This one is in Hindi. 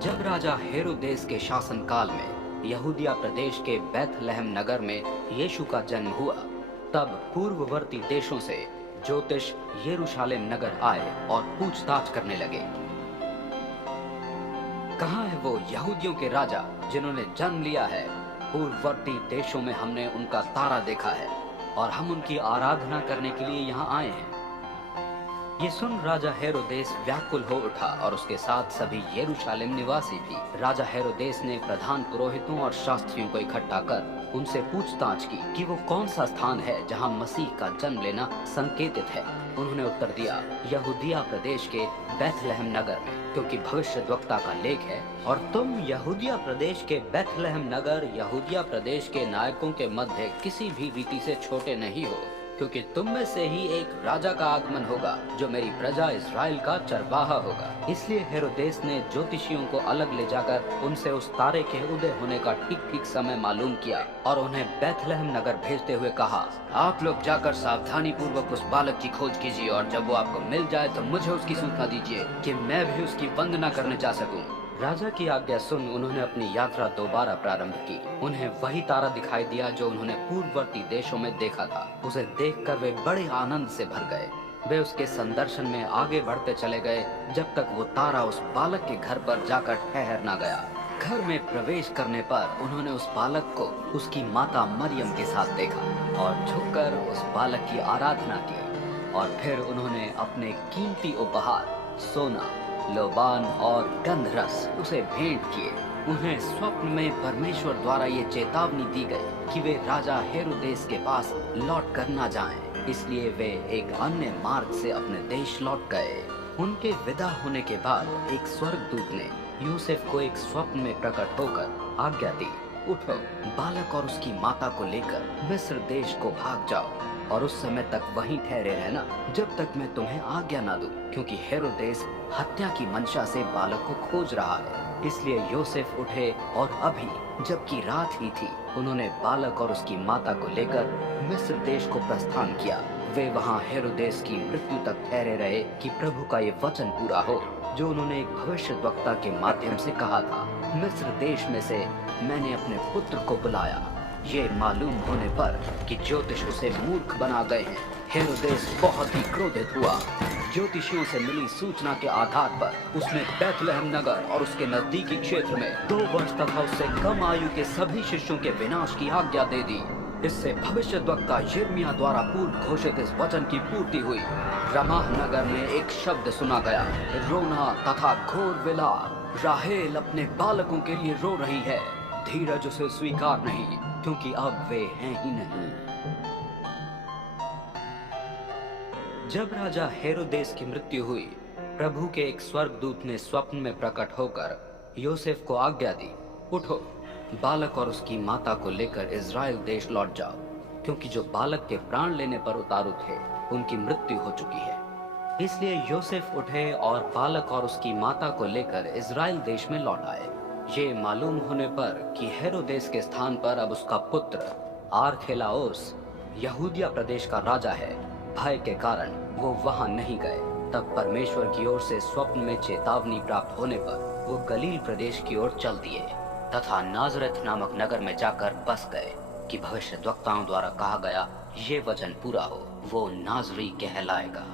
जब राजा हेरोदेस के शासनकाल में यहूदिया प्रदेश के बैतलहम नगर में यीशु का जन्म हुआ, तब पूर्ववर्ती देशों से ज्योतिष यरूशलेम नगर आए और पूछताछ करने लगे। कहाँ है वो यहूदियों के राजा जिन्होंने जन्म लिया है? पूर्ववर्ती देशों में हमने उनका तारा देखा है और हम उनकी आराधना करने के लिए यहाँ आए हैं। ये सुन राजा हेरोदेस व्याकुल हो उठा और उसके साथ सभी यरूशलेम निवासी भी। राजा हेरोदेस ने प्रधान पुरोहितों और शास्त्रियों को इकट्ठा कर उनसे पूछताछ की कि वो कौन सा स्थान है जहाँ मसीह का जन्म लेना संकेतित है। उन्होंने उत्तर दिया, यहूदिया प्रदेश के बैतलहम नगर में, क्योंकि भविष्यद्वक्ता का लेख है, और तुम यहूदिया प्रदेश के बैतलहम नगर यहूदिया प्रदेश के नायकों के मध्य किसी भी रीति से छोटे नहीं हो, क्योंकि तुम में से ही एक राजा का आगमन होगा जो मेरी प्रजा इस्राएल का चरवाहा होगा। इसलिए हेरोदेस ने ज्योतिषियों को अलग ले जाकर उनसे उस तारे के उदय होने का ठीक ठीक समय मालूम किया और उन्हें बैतलहम नगर भेजते हुए कहा, आप लोग जाकर सावधानी पूर्वक उस बालक की खोज कीजिए और जब वो आपको मिल जाए तो मुझे उसकी सूचना दीजिए कि मैं भी उसकी वंदना करने जा सकूं। राजा की आज्ञा सुन उन्होंने अपनी यात्रा दोबारा प्रारंभ की। उन्हें वही तारा दिखाई दिया जो उन्होंने पूर्ववर्ती देशों में देखा था। उसे देखकर वे बड़े आनंद से भर गए। वे उसके संदर्शन में आगे बढ़ते चले गए जब तक वो तारा उस बालक के घर पर जाकर ठहर न गया। घर में प्रवेश करने पर उन्होंने उस बालक को उसकी माता मरियम के साथ देखा और झुककर उस बालक की आराधना की। और फिर उन्होंने अपने कीमती उपहार सोना, लोबान और गंधरस उसे भेंट किए। उन्हें स्वप्न में परमेश्वर द्वारा ये चेतावनी दी गई कि वे राजा हेरोदेस के पास लौट कर न जाएं। इसलिए वे एक अन्य मार्ग से अपने देश लौट गए। उनके विदा होने के बाद एक स्वर्गदूत ने यूसुफ को एक स्वप्न में प्रकट होकर आज्ञा दी, उठो, बालक और उसकी माता को लेकर मिस्र देश को भाग जाओ और उस समय तक वहीं ठहरे रहना जब तक मैं तुम्हें आज्ञा ना दूं, क्योंकि हेरोदेस हत्या की मंशा से बालक को खोज रहा है। इसलिए यूसुफ उठे और अभी जबकि रात ही थी, उन्होंने बालक और उसकी माता को लेकर मिस्र देश को प्रस्थान किया। वे वहां हेरोदेस की मृत्यु तक ठहरे रहे कि प्रभु का ये वचन पूरा हो जो उन्होंने एक भविष्यद्वक्ता के माध्यम से कहा था, मिस्र देश में से मैंने अपने पुत्र को बुलाया। ये मालूम होने पर कि ज्योतिष उसे मूर्ख बना गए हैं, हेरोदेस बहुत ही क्रोधित हुआ। ज्योतिषियों से मिली सूचना के आधार पर उसने बैतलहम नगर और उसके नजदीकी क्षेत्र में 2 वर्ष तथा उससे कम आयु के सभी शिष्यों के विनाश की आज्ञा दे दी। इससे भविष्यद्वक्ता यिर्मयाह द्वारा पूर्व घोषित इस वचन की पूर्ति हुई। रमाह नगर में एक शब्द सुना गया, रोना तथा घोर विलाप। राहेल अपने बालकों के लिए रो रही है, धीरज उसे स्वीकार नहीं, क्योंकि अब वे हैं ही नहीं। जब राजा हेरोदेस की मृत्यु हुई, प्रभु के एक स्वर्गदूत ने स्वप्न में प्रकट होकर यूसुफ को आज्ञा दी, उठो, बालक और उसकी माता को लेकर इज़राइल देश लौट जाओ, क्योंकि जो बालक के प्राण लेने पर उतारू थे उनकी मृत्यु हो चुकी है। इसलिए यूसुफ उठे और बालक और उसकी माता को लेकर इज़राइल देश में लौट आए। ये मालूम होने पर कि हेरोदेस के स्थान पर अब उसका पुत्र आर्खेलाओस यहूदिया प्रदेश का राजा है, भय के कारण वो वहां नहीं गए। तब परमेश्वर की ओर से स्वप्न में चेतावनी प्राप्त होने पर वो गलील प्रदेश की ओर चल दिए तथा नाजरत नामक नगर में जाकर बस गए कि भविष्यद्वक्ताओं द्वारा कहा गया ये वचन पूरा हो, वो नाजरी कहलाएगा।